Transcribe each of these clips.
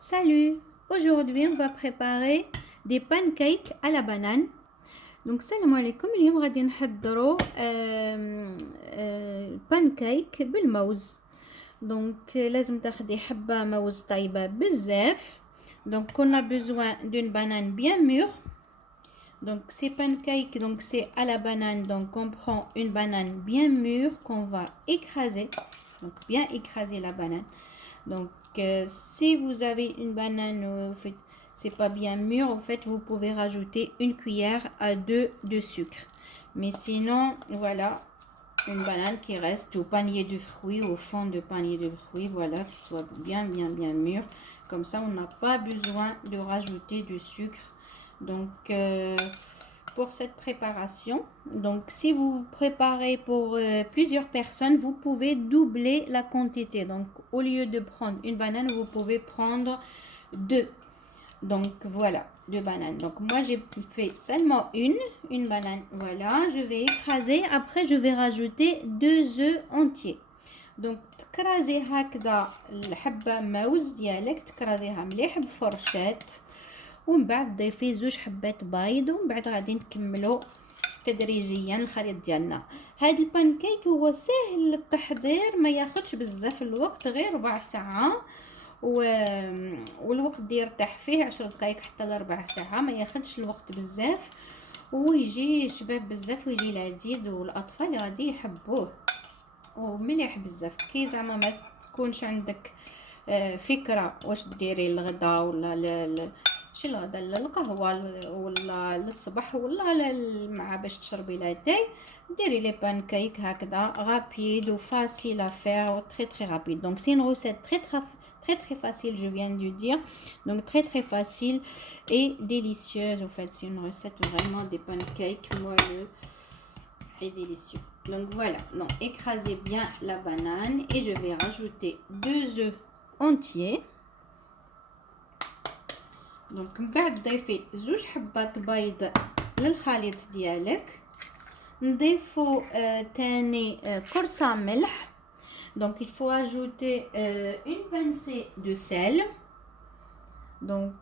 Salut! Aujourd'hui, on va préparer des pancakes à la banane. Donc, salam alaikum. اليوم غادي نحضروا pancake بالموز. Donc, لازم تاخدي حبة موز طيبة بزاف. Donc, on a besoin d'une banane bien mûre. Donc, ces pancakes, donc c'est à la banane. Donc, on prend une banane bien mûre qu'on va écraser. Donc, bien écraser la banane. Donc, si vous avez une banane, c'est pas bien mûr, en fait, vous pouvez rajouter une cuillère à deux de sucre. Mais sinon, voilà, une banane qui reste au panier de fruits, au fond de panier de fruits, voilà, qui soit bien mûr. Comme ça, on n'a pas besoin de rajouter du sucre. Donc, pour cette préparation, donc si vous préparez pour plusieurs personnes, vous pouvez doubler la quantité. Donc, au lieu de prendre une banane, vous pouvez prendre deux. Donc, voilà, deux bananes. Donc, moi, j'ai fait seulement une banane. Voilà, je vais écraser. Après, je vais rajouter 2 œufs entiers. Donc, تكرازي هكذا الحبة موز ديالك، تكرازيها مليح بفرشات، ومن بعد ضيفي 2 حبات بيض، ومن بعد غادي نكملوا تدريجيا الخليط ديالنا. هاد البانكيك هو سهل التحضير، ما ياخدش بزاف الوقت، غير ربع ساعه والوقت يرتاح فيه 10 دقائق حتى لربع ساعه، ما ياخدش الوقت بزاف، ويجي شباب بزاف ويجي لذيذ، والاطفال غادي يحبوه ومليح بزاف. كي زعما ما تكونش عندك فكره واش ديري الغدا ولا شي الغدا للقهوه ولا للصباح ولا مع باش تشربي لاتاي، ديري لي بانكيك هكذا rapide ou facile à faire ou très rapide. Donc c'est une recette très facile, je viens de dire, donc très facile et délicieuse. En fait, c'est une recette vraiment des pancakes moelleux et délicieux. Donc voilà, donc écrasez bien la banane et je vais rajouter 2 œufs entiers. دونك من بعد ضيفي 2 حبات بيض للخليط ديالك، نضيفو تاني قرصة ملح. Donc il faut ajouter une pincée de sel. Donc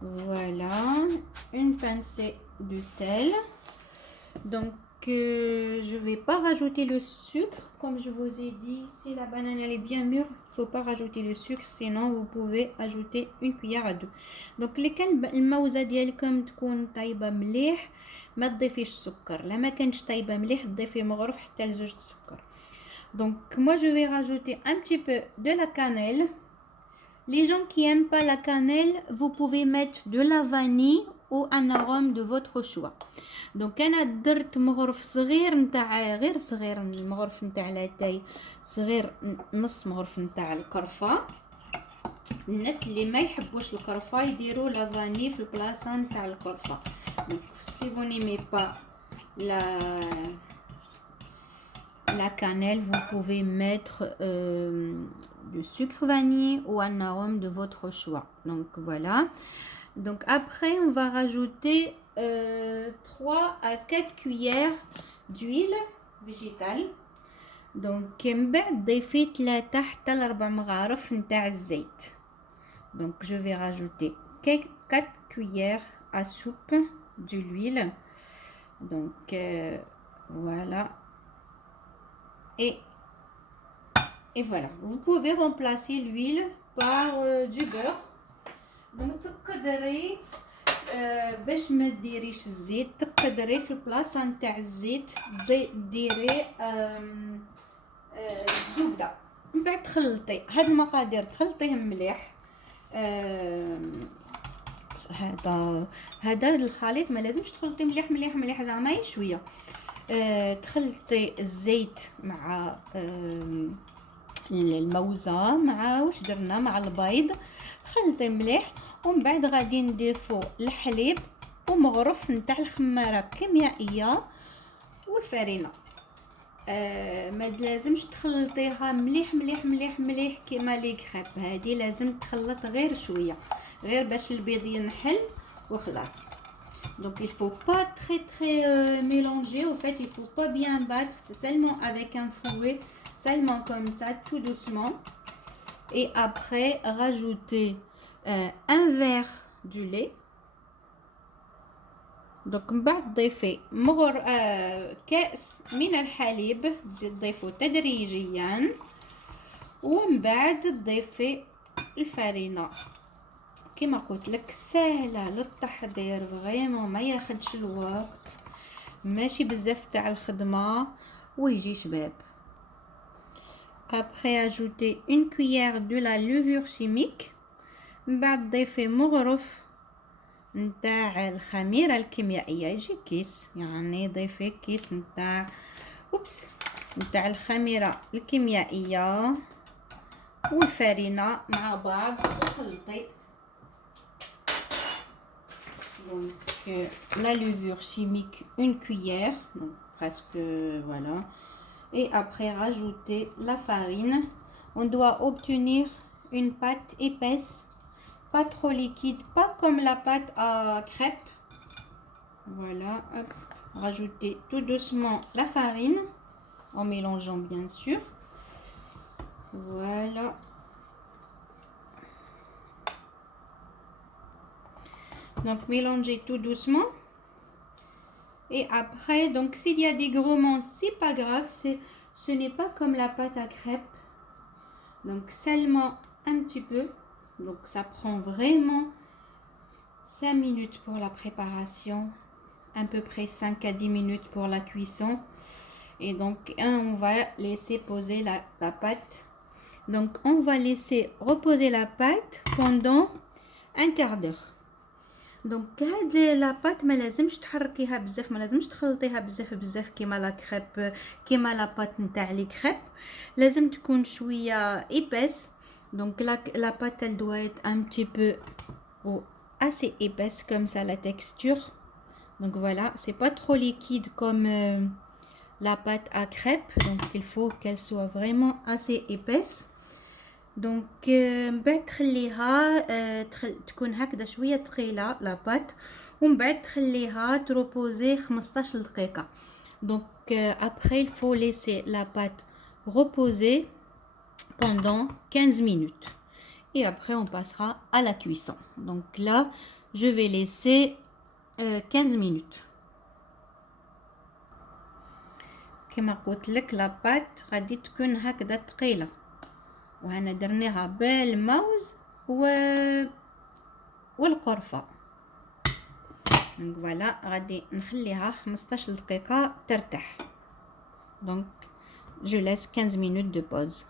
voilà, une pincée de sel. Donc je vais pas rajouter le sucre, comme je vous ai dit. Si la banane elle est bien mûre, il faut pas rajouter le sucre, sinon vous pouvez ajouter une cuillère à 2. Donc اللي كان الموزه ديالكم تكون طايبه مليح ما تضيفيش السكر، لا ما كانش طايبه مليح تضيفي مغرف حتى ل2 السكر. Donc moi je vais rajouter un petit peu de la cannelle. Les gens qui aiment pas la cannelle, vous pouvez mettre de la vanille ou un arôme de votre choix. دونك انا درت مغرف صغير نتاع، غير صغير، المغرف نتاع لاتاي صغير، نص مغرف نتاع القرفه. الناس اللي ما يحبوش القرفه يديروا لا فاني في البلاصه نتاع القرفه. دونك سي فو نيمي با la cannelle, vous pouvez mettre du sucre vanille ou un arôme de votre choix. Donc voilà. Donc après on va rajouter 3 à 4 cuillères d'huile végétale. Donc من بعد ضيفي 3 حتى ل4 مغارف نتاع الزيت. Donc je vais rajouter 4 cuillères à soupe de l'huile. Donc voilà. Et voilà, vous pouvez remplacer l'huile par du beurre. Donc تقدري باش ما ديريش الزيت، تقدري في البلاصه نتاع الزيت ديري الزبده. من بعد تخلطي هاد المقادير، تخلطيهم مليح. هذا الخليط ما لازمش تخلطي مليح زعما شويه. تخلطي الزيت مع الموزه، مع واش درنا مع البيض، خلطي مليح، ومن بعد غادي نضيفو الحليب ومغرف نتاع الخماره كيميائيه والفرينه. ما لازمش تخلطيها مليح كيما لي كريب، هذه لازم تخلط غير شويه، غير باش البيض ينحل وخلاص. Donc il faut pas très mélanger. En fait, il faut pas bien battre. C'est seulement avec un fouet, seulement comme ça, tout doucement. et après rajouter un verre du lait. Donc من بعد تضيفي كأس من الحليب تضيفه تدريجيا ومن بعد تضيفي الفرينة. كما قلت لك سهله للتحضير فريمون ما ياخدش الوقت ماشي بزاف تاع الخدمه ويجي شباب. Après ajouter une cuillère de la levure chimique. من بعد ضيفي مغرف نتاع الخميره الكيميائيه يجي كيس يعني ضيفي كيس نتاع نتاع الخميره الكيميائيه والفرينه مع بعض وخلطي. Donc la levure chimique une cuillère donc presque voilà et après rajouter la farine. On doit obtenir une pâte épaisse, pas trop liquide, pas comme la pâte à crêpes. Voilà, hop. Rajouter tout doucement la farine en mélangeant bien sûr. Voilà. Donc mélangez tout doucement. Et après, donc s'il y a des grumons, c'est pas grave, ce n'est pas comme la pâte à crêpes. Donc seulement un petit peu. Donc ça prend vraiment 5 minutes pour la préparation, à peu près 5 à 10 minutes pour la cuisson. Et donc on va laisser poser la pâte. Donc on va laisser reposer la pâte pendant un quart d'heure. دونك هاد لا بات ما لازمش تحركيها بزاف ما لازمش تخلطيها بزاف كيما لا كريب كيما لا بات نتاع لي كريب لازم تكون شويه ايباس. دونك la pâte elle doit être un petit peu assez épaisse comme ça la texture. Donc voilà, c'est pas trop liquide comme la pâte à crêpes, donc il faut qu'elle soit vraiment assez épaisse. دونك من بعد تخليها تكون هكذا شويه ثقيله لا بات ومن بعد تخليها تروبوزي 15 دقيقه. دونك après il faut laisser la pâte reposer pendant 15 minutes et après on passera à la cuisson. Donc là je vais laisser 15 minutes. كما قلت لك لا بات غادي تكون هكذا ثقيله وهنا درناها بالموز والقرفه. دونك فوالا غادي نخليها 15 دقيقه ترتاح. دونك je laisse 15 minutes de pause.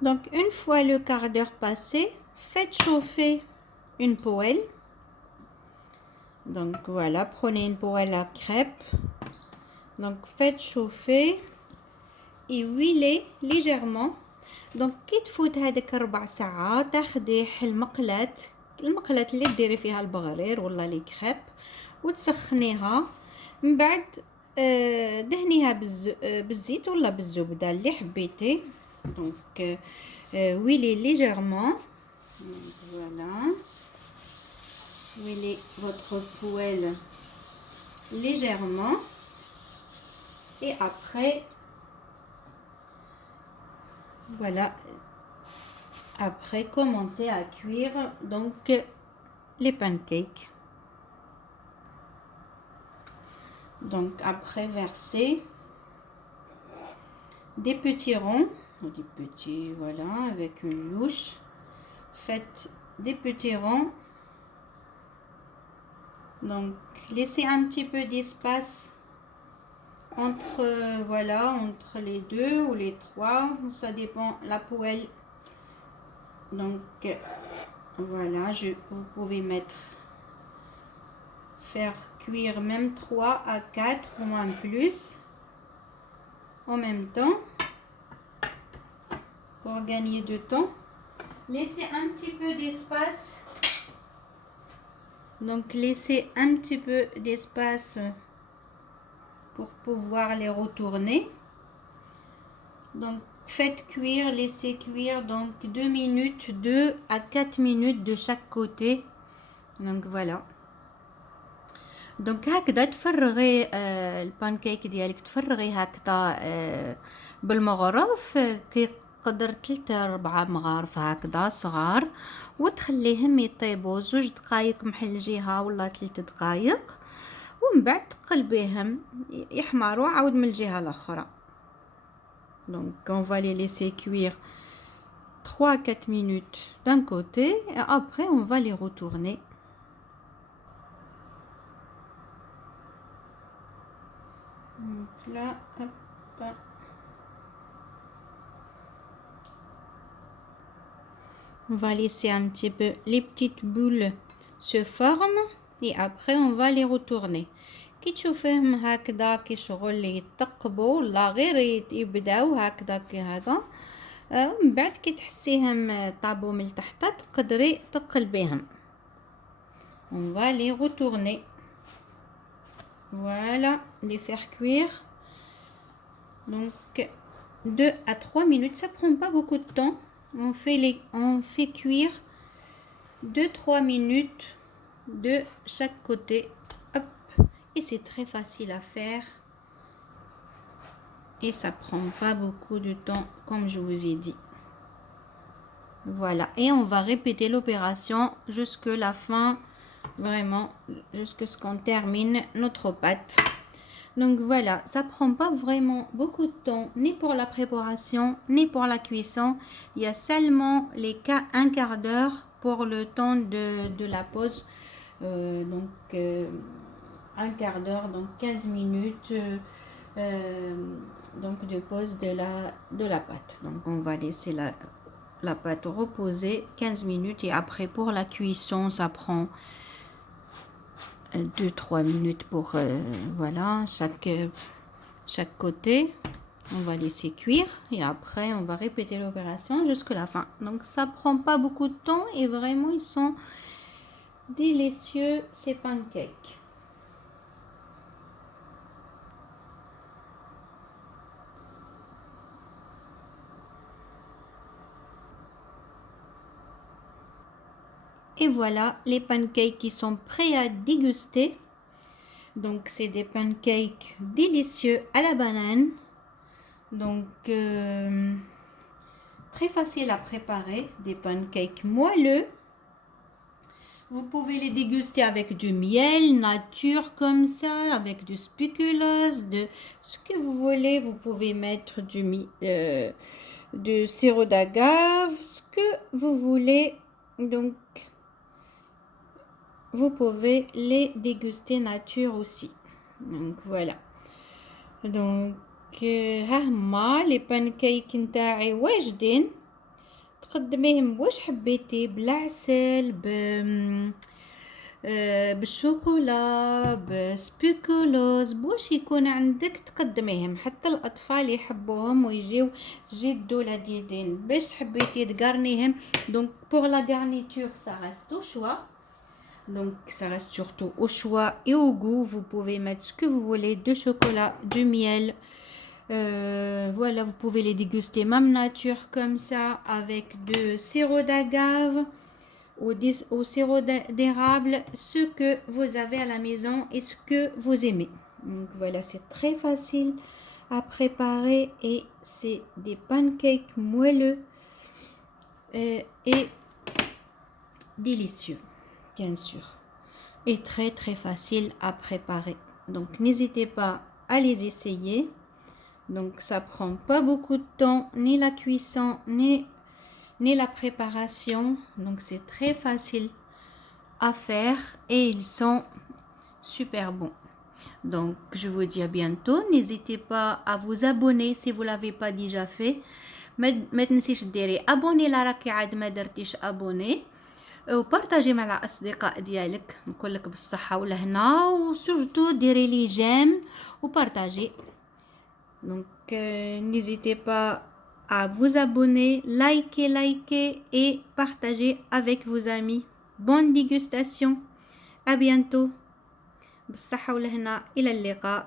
Donc une fois le quart d'heure passé, faites chauffer une poêle. Donc voilà, prenez une poêle à crêpes. Donc faites chauffer et huilez légèrement. دونك كي تفوت هذيك 4 ساعات تاخدي المقلاة اللي ديري فيها البغرير ولا لي كريب وتسخنيها. من بعد دهنيها بالزيت ولا بالزبده اللي حبيتي. دونك huilez légèrement. Voilà, huilez votre poêle légèrement et après voilà, après commencer à cuire donc les pancakes. Donc après verser des petits ronds, des petits voilà avec une louche. Faites des petits ronds. Donc laissez un petit peu d'espace entre voilà entre les deux ou les trois, ça dépend la poêle. Donc voilà, vous pouvez faire cuire même 3 à 4 ou même plus en même temps pour gagner de temps. Laissez un petit peu d'espace. Donc laissez un petit peu d'espace pour pouvoir les retourner. Donc faites cuire, laissez cuire donc 2 minutes, 2 à 4 minutes de chaque côté. Donc voilà. دونك هكذا تفرغي البانكيك ديالك تفرغي هكذا بالمغرف تقدر 3-4 مغارف هكذا صغار، وتخليهم يطيبوا 2 دقائق محل جهة ولا 3 دقائق، ومن بعد تقلبيهم يحمروا عاود من الجهة الأخرى. Donc on va les laisser cuire 3-4 minutes d'un côté et après on va les retourner. Donc là, hop. On va laisser un petit peu les petites boules se forment et après on va les retourner. كي تشوفيهم هكذا كي شغل يتقبوا ولا غير يبداو هكذا كي هذا، من بعد كي تحسيهم طابوا من تحت تقدري تقلبيهم. On va les retourner. Voilà, les faire cuire. Donc 2-3 minutes, ça prend pas beaucoup de temps. On fait cuire 2-3 minutes de chaque côté. Hop. Et c'est très facile à faire. Et ça prend pas beaucoup de temps, comme je vous ai dit. Voilà. Et on va répéter l'opération jusqu'à la fin. Vraiment, jusqu'à ce qu'on termine notre pâte. Donc voilà, ça prend pas vraiment beaucoup de temps, ni pour la préparation, ni pour la cuisson. Il y a seulement un quart d'heure pour le temps de la pause. Un quart d'heure, donc 15 minutes donc de pause de la pâte. Donc on va laisser la pâte reposer 15 minutes et après pour la cuisson, ça prend 2-3 minutes pour voilà chaque côté. On va laisser cuire et après on va répéter l'opération jusqu'à la fin. Donc ça prend pas beaucoup de temps et vraiment ils sont délicieux ces pancakes. Et voilà les pancakes qui sont prêts à déguster. Donc c'est des pancakes délicieux à la banane. Donc très facile à préparer, des pancakes moelleux. Vous pouvez les déguster avec du miel nature comme ça, avec du spéculoos, de ce que vous voulez. Vous pouvez mettre du sirop d'agave, ce que vous voulez. Donc vous pouvez les déguster nature aussi. Donc voilà. Donc ها هما لي بانكيك نتاعي واجدين. تقدميهم واش حبيتي، بالعسل بالشوكولا بسبيكولوز، بواش يكون عندك تقدميهم. حتى الاطفال يحبوهم ويجيو جد لذيذين. باش حبيتي تقرنيهم دونك pour la garniture ça reste au choix. Donc ça reste surtout au choix et au goût. Vous pouvez mettre ce que vous voulez, de chocolat, du miel. Voilà, vous pouvez les déguster même nature comme ça avec de sirop d'agave ou sirop d'érable, ce que vous avez à la maison et ce que vous aimez. Donc voilà, c'est très facile à préparer et c'est des pancakes moelleux et délicieux. Bien sûr, et très très facile à préparer. Donc n'hésitez pas à les essayer. Donc ça prend pas beaucoup de temps, ni la cuisson, ni la préparation. Donc c'est très facile à faire et ils sont super bons. Donc je vous dis à bientôt. N'hésitez pas à vous abonner si vous l'avez pas déjà fait. ما تنسيش ديري abonner لا راكي عاد ما درتيش abonner. وبارطاجي مع الاصدقاء ديالك. نقول لك بالصحه والهنا وسورتو ديري لي جيم وبارطاجي. Donc n'hésitez pas à vous abonner, liker et partager avec vos amis. Bonne dégustation. À bientôt. بالصحه والهنا. الى اللقاء.